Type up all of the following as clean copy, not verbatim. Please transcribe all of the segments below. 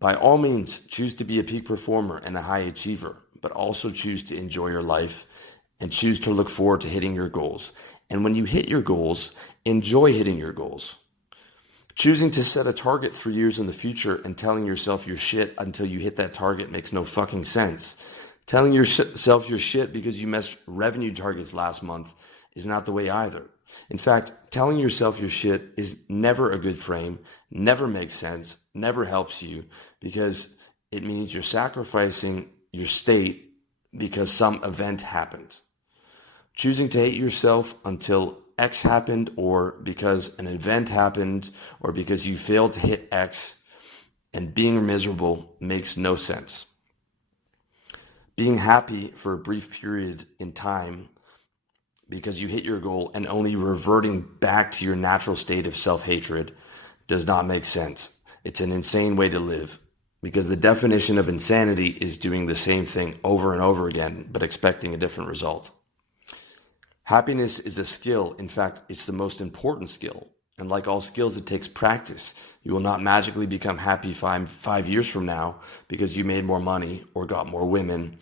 By all means, choose to be a peak performer and a high achiever, but also choose to enjoy your life and choose to look forward to hitting your goals. And when you hit your goals, enjoy hitting your goals. Choosing to set a target 3 years in the future and telling yourself you're shit until you hit that target makes no fucking sense. Telling yourself you're shit because you missed revenue targets last month is not the way either. In fact, telling yourself you're shit is never a good frame, never makes sense, never helps you, because it means you're sacrificing your state because some event happened. Choosing to hate yourself until X happened, or because an event happened, or because you failed to hit X, and being miserable makes no sense. Being happy for a brief period in time because you hit your goal and only reverting back to your natural state of self-hatred does not make sense. It's an insane way to live, because the definition of insanity is doing the same thing over and over again, but expecting a different result. Happiness is a skill. In fact, it's the most important skill. And like all skills, it takes practice. You will not magically become happy 5 years from now because you made more money or got more women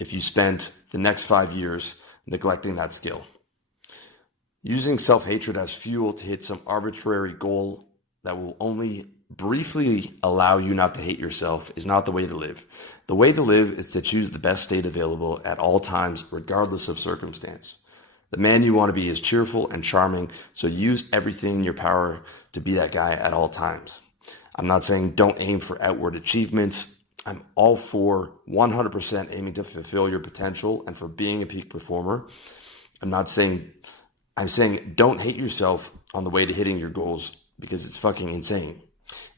if you spent the next 5 years neglecting that skill. Using self-hatred as fuel to hit some arbitrary goal that will only briefly allow you not to hate yourself is not the way to live. The way to live is to choose the best state available at all times, regardless of circumstance. The man you want to be is cheerful and charming, so use everything in your power to be that guy at all times. I'm not saying don't aim for outward achievements. I'm all for 100% aiming to fulfill your potential and for being a peak performer. I'm saying don't hate yourself on the way to hitting your goals, because it's fucking insane.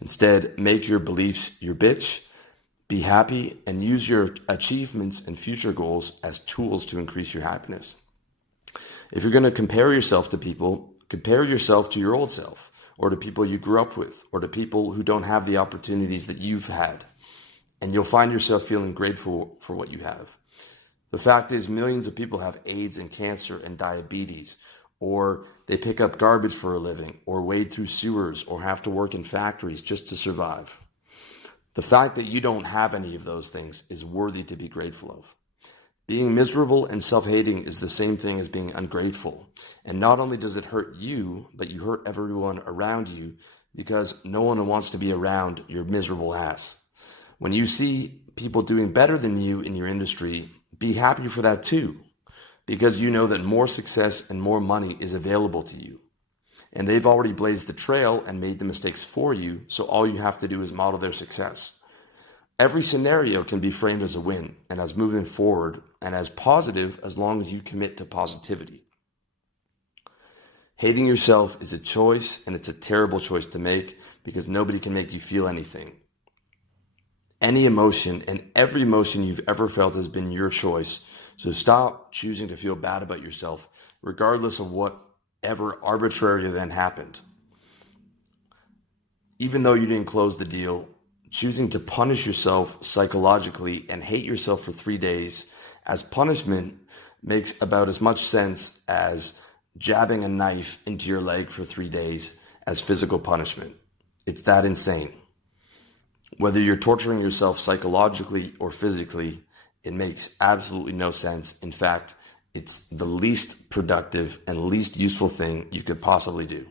Instead, make your beliefs your bitch, be happy, and use your achievements and future goals as tools to increase your happiness. If you're going to compare yourself to people, compare yourself to your old self, or to people you grew up with, or to people who don't have the opportunities that you've had. And you'll find yourself feeling grateful for what you have. The fact is, millions of people have AIDS and cancer and diabetes, or they pick up garbage for a living, or wade through sewers, or have to work in factories just to survive. The fact that you don't have any of those things is worthy to be grateful of. Being miserable and self-hating is the same thing as being ungrateful. And not only does it hurt you, but you hurt everyone around you, because no one wants to be around your miserable ass. When you see people doing better than you in your industry, be happy for that too, because you know that more success and more money is available to you. And they've already blazed the trail and made the mistakes for you, so all you have to do is model their success. Every scenario can be framed as a win and as moving forward and as positive as long as you commit to positivity. Hating yourself is a choice, and it's a terrible choice to make, because nobody can make you feel anything. Any emotion and every emotion you've ever felt has been your choice. So stop choosing to feel bad about yourself, regardless of whatever arbitrary event happened. Even though you didn't close the deal, choosing to punish yourself psychologically and hate yourself for 3 days as punishment makes about as much sense as jabbing a knife into your leg for 3 days as physical punishment. It's that insane. Whether you're torturing yourself psychologically or physically, it makes absolutely no sense. In fact, it's the least productive and least useful thing you could possibly do.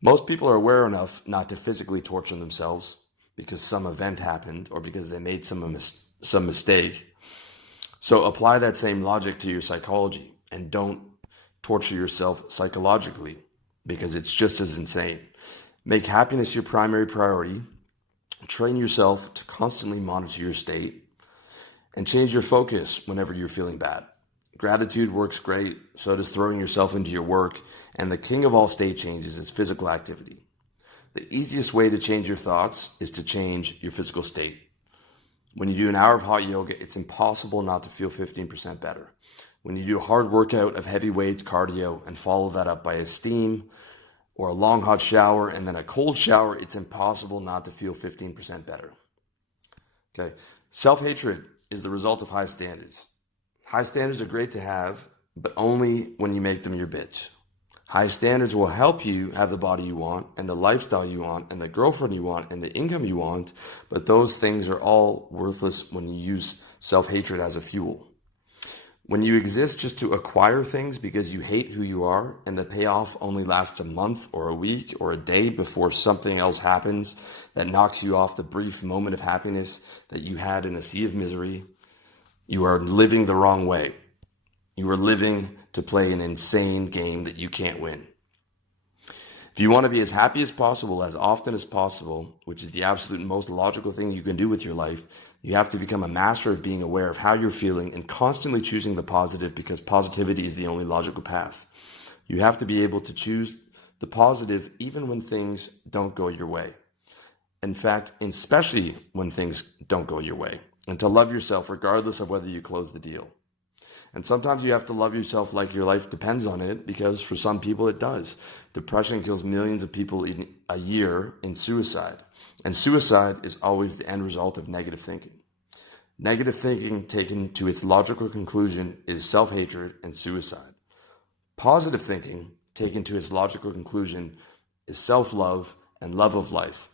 Most people are aware enough not to physically torture themselves because some event happened or because they made some mistake. So apply that same logic to your psychology and don't torture yourself psychologically, because it's just as insane. Make happiness your primary priority. Train yourself to constantly monitor your state and change your focus whenever you're feeling bad. Gratitude works great, so does throwing yourself into your work, and the king of all state changes is physical activity. The easiest way to change your thoughts is to change your physical state. When you do an hour of hot yoga, it's impossible not to feel 15% better. When you do a hard workout of heavy weights, cardio, and follow that up by a steam or a long hot shower and then a cold shower, it's impossible not to feel 15% better. Okay. Self-hatred is the result of high standards. High standards are great to have, but only when you make them your bitch. High standards will help you have the body you want and the lifestyle you want and the girlfriend you want and the income you want, but those things are all worthless when you use self-hatred as a fuel. When you exist just to acquire things because you hate who you are and the payoff only lasts a month or a week or a day before something else happens that knocks you off the brief moment of happiness that you had in a sea of misery, you are living the wrong way. You are living to play an insane game that you can't win. If you want to be as happy as possible, as often as possible, which is the absolute most logical thing you can do with your life, you have to become a master of being aware of how you're feeling and constantly choosing the positive, because positivity is the only logical path. You have to be able to choose the positive even when things don't go your way. In fact, especially when things don't go your way, and to love yourself regardless of whether you close the deal. And sometimes you have to love yourself like your life depends on it, because for some people it does. Depression kills millions of people a year in suicide. And suicide is always the end result of negative thinking. Negative thinking taken to its logical conclusion is self-hatred and suicide. Positive thinking taken to its logical conclusion is self-love and love of life.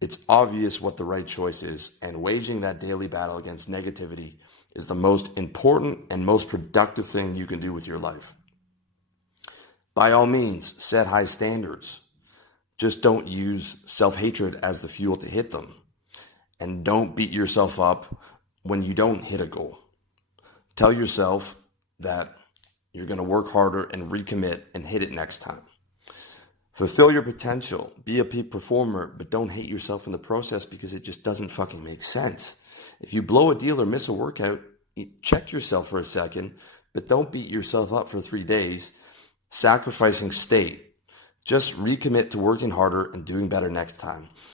It's obvious what the right choice is, and waging that daily battle against negativity is the most important and most productive thing you can do with your life. By all means, set high standards. Just don't use self-hatred as the fuel to hit them. And don't beat yourself up when you don't hit a goal. Tell yourself that you're going to work harder and recommit and hit it next time. Fulfill your potential. Be a peak performer, but don't hate yourself in the process, because it just doesn't fucking make sense. If you blow a deal or miss a workout, check yourself for a second, but don't beat yourself up for 3 days, sacrificing state. Just recommit to working harder and doing better next time.